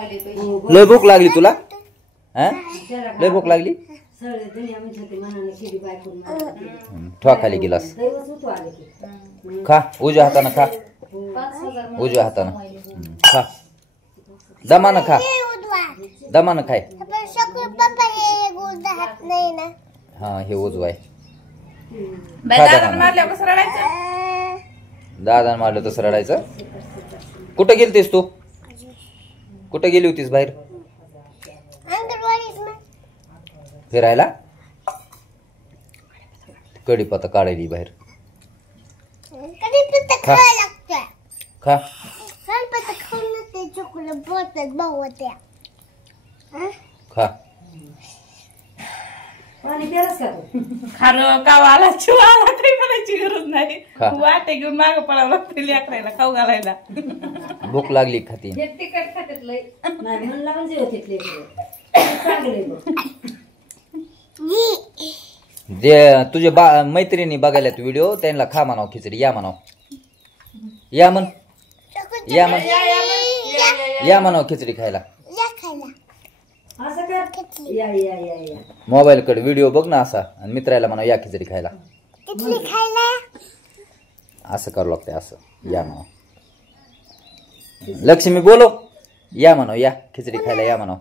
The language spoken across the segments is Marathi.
लय भूक लागली तुला? लय भूक लागली? ठेवा खाली गिलास, खा उजव्या हातानं खा, उजव्या हातानं खा, दमानं खा, दमानं खाय. हा हे उजवा आहे. दादा मारलं तसं रडायचं. कुठं गेलतीस तू? कुठं गेली होतीस बाहेर फिरायला? कढीपत्ता काढायली बाहेर. खा खा खा. खारं कावाला चिवाला काही म्हणायची गरज नाही. वाटे घेऊन मागं पडावं लागते लेकरायला खाऊ घालायला. भूक लागली खाती. तिकट खात्यात लय जे तुझे मैत्रिणी बघायला व्हिडिओ त्यांना खा म्हणाव खिचडी. या म्हणाव, या म्हण, या म्हण, या म्हणाव खिचडी खायला. मोबाईल कडे व्हिडिओ बघ ना असा आणि मित्राला म्हणाव या खिचडी खायला. असं करावं लागतंय, असं या म्हणाव. लक्ष्मी बोलो, या म्हणाव, या खिचडी खायला या म्हणाव.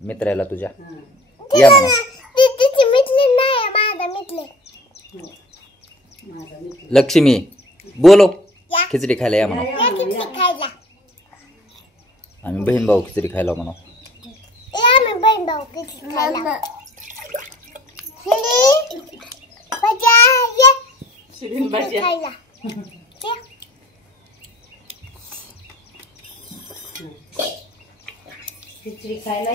मित्राला तुझ्या या म्हणाव. लक्ष्मी बोलो, खिचडी खायला या म्हणाव. आम्ही बहीण भाऊ खिचडी खायला म्हणाव. खिचडी खायला